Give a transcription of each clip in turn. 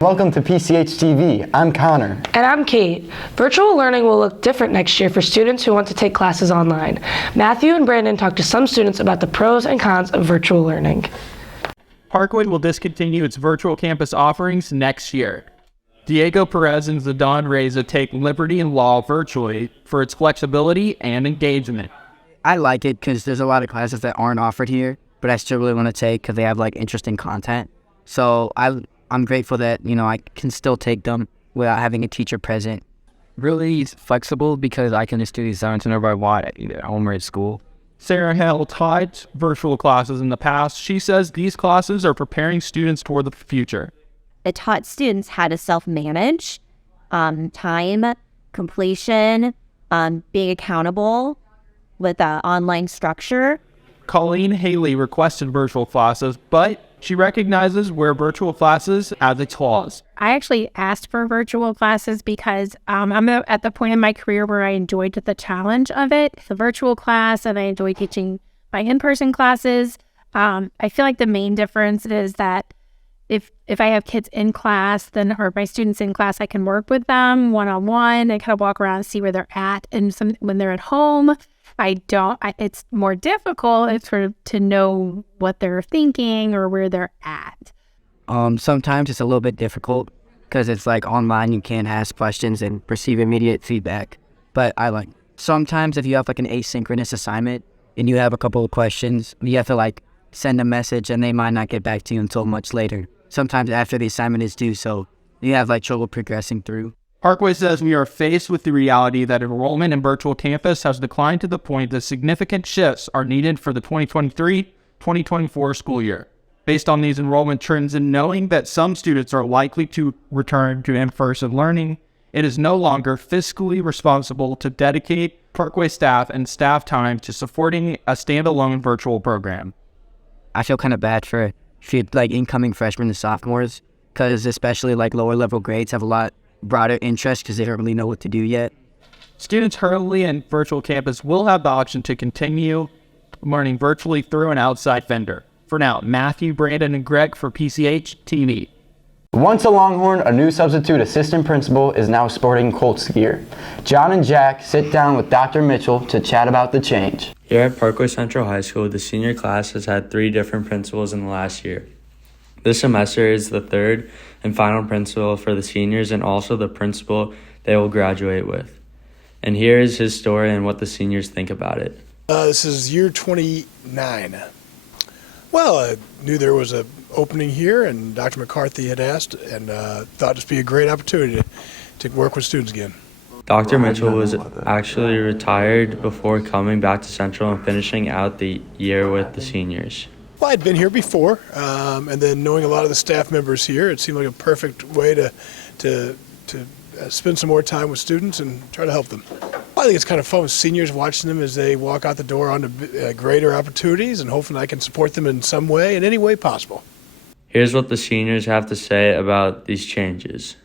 Welcome to PCHTV. I'm Connor. And I'm Kate. Virtual learning will look different next year for students who want to take classes online. Matthew and Brandon talked to some students about the pros and cons of virtual learning. Parkwood will discontinue its virtual campus offerings next year. Diego Perez and Zidane Reza take liberty in law virtually for its flexibility and engagement. I like it because there's a lot of classes that aren't offered here, but I still really want to take because they have like interesting content. So I'm grateful that, I can still take them without having a teacher present. Really flexible because I can just do these assignments whenever I want, either at home or at school. Sarah held taught virtual classes in the past. She says these classes are preparing students toward the future. It taught students how to self-manage, time, completion, being accountable with an online structure. Colleen Haley requested virtual classes, but she recognizes where virtual classes have its flaws. I actually asked for virtual classes because I'm at the point in my career where I enjoyed the challenge of it, the virtual class, and I enjoy teaching my in-person classes. I feel like the main difference is that if I have kids in class, or my students in class, I can work with them one-on-one and kind of walk around and see where they're at. And when they're at home, it's more difficult to know what they're thinking or where they're at. Sometimes it's a little bit difficult because it's like online, you can't ask questions and receive immediate feedback. But sometimes if you have like an asynchronous assignment and you have a couple of questions, you have to like send a message and they might not get back to you until much later. Sometimes after the assignment is due, so you have like trouble progressing through. Parkway says we are faced with the reality that enrollment in virtual campus has declined to the point that significant shifts are needed for the 2023-2024 school year. Based on these enrollment trends and knowing that some students are likely to return to in-person learning, it is no longer fiscally responsible to dedicate Parkway staff and staff time to supporting a standalone virtual program. I feel kind of bad for like incoming freshmen and sophomores because especially like lower level grades have a lot broader interest because they don't really know what to do yet. Students currently in virtual campus will have the option to continue learning virtually through an outside vendor. For now, Matthew, Brandon, and Greg for PCHTV. Once a Longhorn, a new substitute assistant principal is now sporting Colts gear. John and Jack sit down with Dr. Mitchell to chat about the change. Here at Parkway Central High School, the senior class has had 3 different principals in the last year. This semester is the third and final principal for the seniors and also the principal they will graduate with. And here is his story and what the seniors think about it. This is year 29. Well, I knew there was an opening here, and Dr. McCarthy had asked, and thought this would be a great opportunity to work with students again. Dr. Mitchell was actually retired before coming back to Central and finishing out the year with the seniors. Well, I'd been here before, and then knowing a lot of the staff members here, it seemed like a perfect way to spend some more time with students and try to help them. I think it's kind of fun with seniors, watching them as they walk out the door onto greater opportunities, and hopefully I can support them in some way, in any way possible. Here's what the seniors have to say about these changes.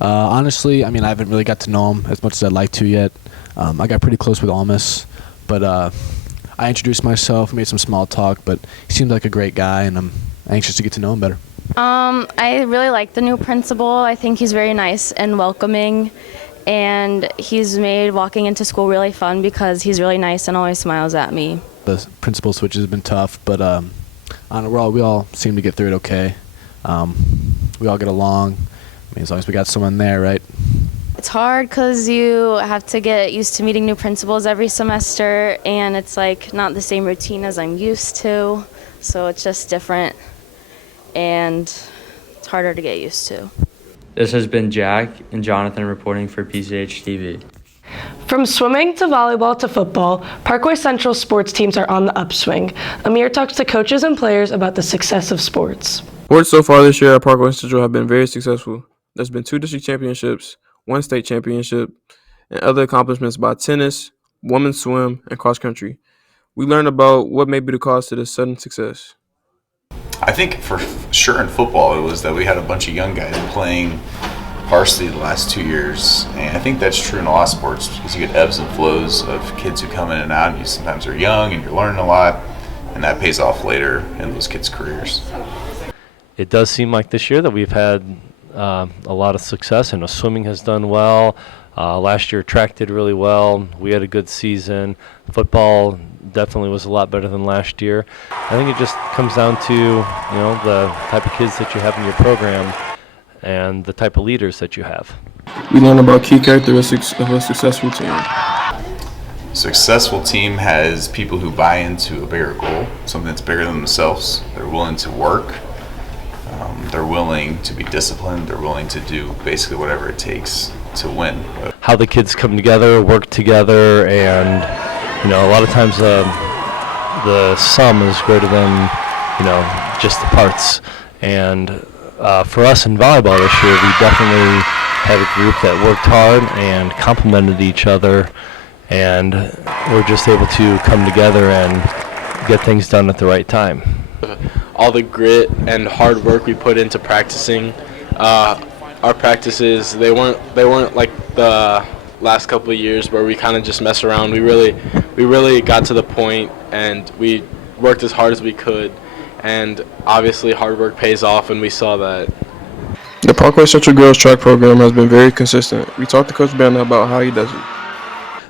Honestly, I haven't really got to know him as much as I'd like to yet. I got pretty close with Almus, but I introduced myself, made some small talk, but he seemed like a great guy, and I'm anxious to get to know him better. I really like the new principal. I think he's very nice and welcoming, and he's made walking into school really fun because he's really nice and always smiles at me. The principal switch has been tough, but we all seem to get through it okay. We all get along. As long as we got someone there, right? It's hard because you have to get used to meeting new principals every semester, and it's like not the same routine as I'm used to, so it's just different, and it's harder to get used to. This has been Jack and Jonathan reporting for PCHTV. From swimming to volleyball to football, Parkway Central sports teams are on the upswing. Amir talks to coaches and players about the success of sports. Sports so far this year at Parkway Central have been very successful. There's been 2 district championships, 1 state championship, and other accomplishments by tennis, women's swim, and cross country. We learned about what may be the cause to this sudden success. I think for sure in football it was that we had a bunch of young guys playing varsity the last 2 years, and I think that's true in a lot of sports because you get ebbs and flows of kids who come in and out, and you sometimes are young and you're learning a lot, and that pays off later in those kids' careers. It does seem like this year that we've had a lot of success. And swimming has done well. Last year track did really well. We had a good season. Football definitely was a lot better than last year. I think it just comes down to, the type of kids that you have in your program and the type of leaders that you have. We learn about key characteristics of a successful team. A successful team has people who buy into a bigger goal, something that's bigger than themselves. They're willing to work. They're willing to be disciplined. They're willing to do basically whatever it takes to win. How the kids come together, work together, and a lot of times the sum is greater than just the parts. And for us in volleyball this year, we definitely had a group that worked hard and complemented each other, and we're just able to come together and get things done at the right time. All the grit and hard work we put into practicing. Our practices, they weren't like the last couple of years where we kind of just mess around. We really got to the point, and we worked as hard as we could, and obviously hard work pays off, and we saw that. The Parkway Central Girls Track Program has been very consistent. We talked to Coach Banner about how he does it.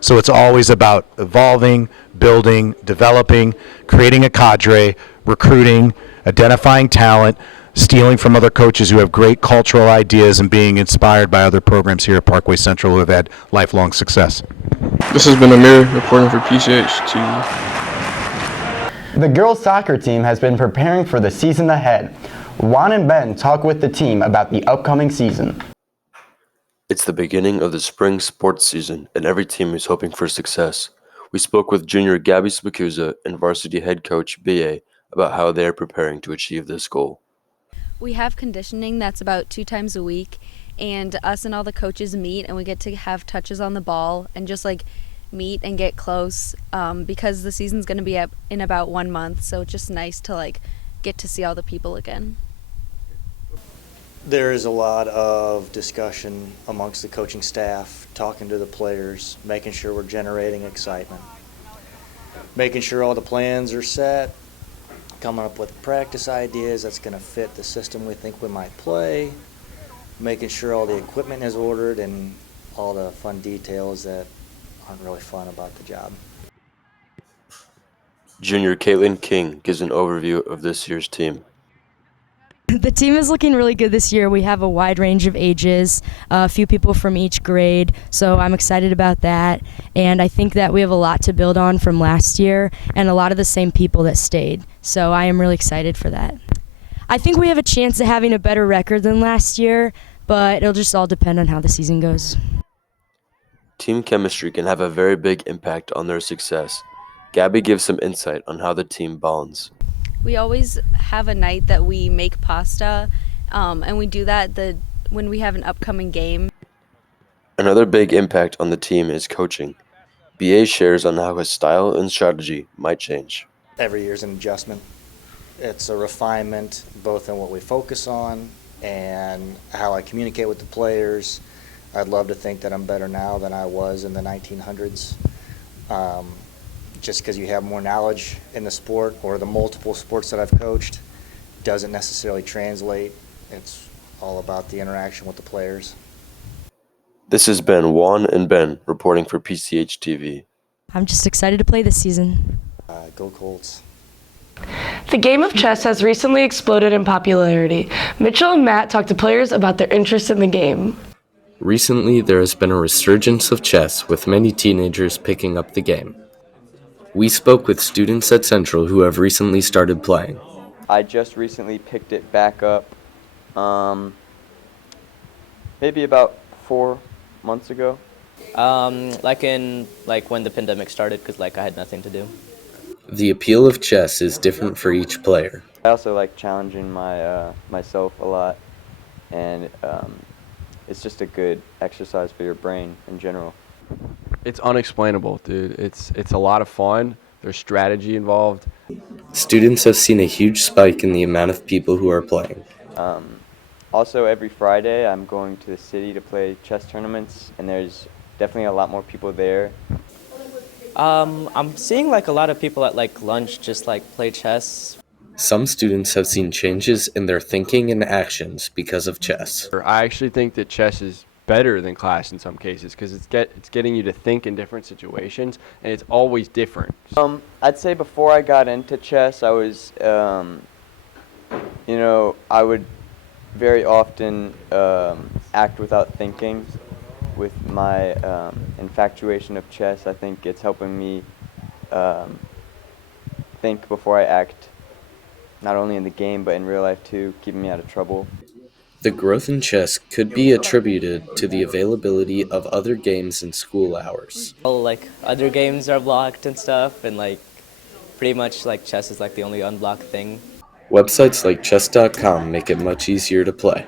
So it's always about evolving, building, developing, creating a cadre, recruiting, identifying talent, stealing from other coaches who have great cultural ideas, and being inspired by other programs here at Parkway Central who have had lifelong success. This has been Amir reporting for PCHTV. The girls soccer team has been preparing for the season ahead. Juan and Ben talk with the team about the upcoming season. It's the beginning of the spring sports season, and every team is hoping for success. We spoke with junior Gabby Spacuza and varsity head coach B.A. about how they are preparing to achieve this goal. We have conditioning that's about 2 times a week, and us and all the coaches meet, and we get to have touches on the ball and just meet and get close because the season's going to be in about 1 month, so it's just nice to get to see all the people again. There is a lot of discussion amongst the coaching staff, talking to the players, making sure we're generating excitement, making sure all the plans are set, coming up with practice ideas that's going to fit the system we think we might play, making sure all the equipment is ordered, and all the fun details that aren't really fun about the job. Junior Caitlin King gives an overview of this year's team. The team is looking really good this year. We have a wide range of ages, a few people from each grade, so I'm excited about that. And I think that we have a lot to build on from last year and a lot of the same people that stayed. So I am really excited for that. I think we have a chance at having a better record than last year, but it'll just all depend on how the season goes. Team chemistry can have a very big impact on their success. Gabby gives some insight on how the team bonds. We always have a night that we make pasta, and we do that when we have an upcoming game. Another big impact on the team is coaching. BA shares on how his style and strategy might change. Every year's an adjustment. It's a refinement both in what we focus on and how I communicate with the players. I'd love to think that I'm better now than I was in the 1900s. Just because you have more knowledge in the sport or the multiple sports that I've coached doesn't necessarily translate. It's all about the interaction with the players. This has been Juan and Ben reporting for PCHTV. I'm just excited to play this season. Go Colts. The game of chess has recently exploded in popularity. Mitchell and Matt talked to players about their interest in the game. Recently, there has been a resurgence of chess, with many teenagers picking up the game. We spoke with students at Central who have recently started playing. I just recently picked it back up, maybe about 4 months ago. When the pandemic started, because I had nothing to do. The appeal of chess is different for each player. I also like challenging myself a lot, and it's just a good exercise for your brain in general. It's unexplainable, dude. It's a lot of fun. There's strategy involved. Students have seen a huge spike in the amount of people who are playing. Also, every Friday I'm going to the city to play chess tournaments, and there's definitely a lot more people there. I'm seeing a lot of people at lunch just play chess. Some students have seen changes in their thinking and actions because of chess. I actually think that chess is better than class in some cases because it's getting you to think in different situations, and it's always different. I'd say before I got into chess, I was, I would very often act without thinking. With my infatuation of chess, I think it's helping me think before I act, not only in the game but in real life too, keeping me out of trouble. The growth in chess could be attributed to the availability of other games in school hours. Like other games are blocked and stuff, and like pretty much like chess is like the only unblocked thing. Websites like chess.com make it much easier to play.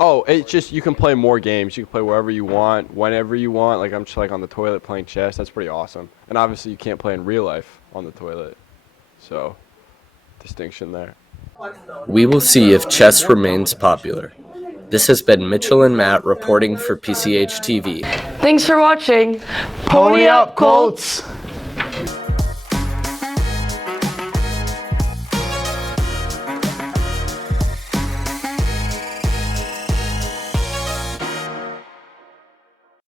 Oh, it's just you can play more games. You can play wherever you want, whenever you want. Like I'm just like on the toilet playing chess. That's pretty awesome. And obviously you can't play in real life on the toilet. So, distinction there. We will see if chess remains popular. This has been Mitchell and Matt reporting for PCHTV. Thanks for watching. Pony up, Colts!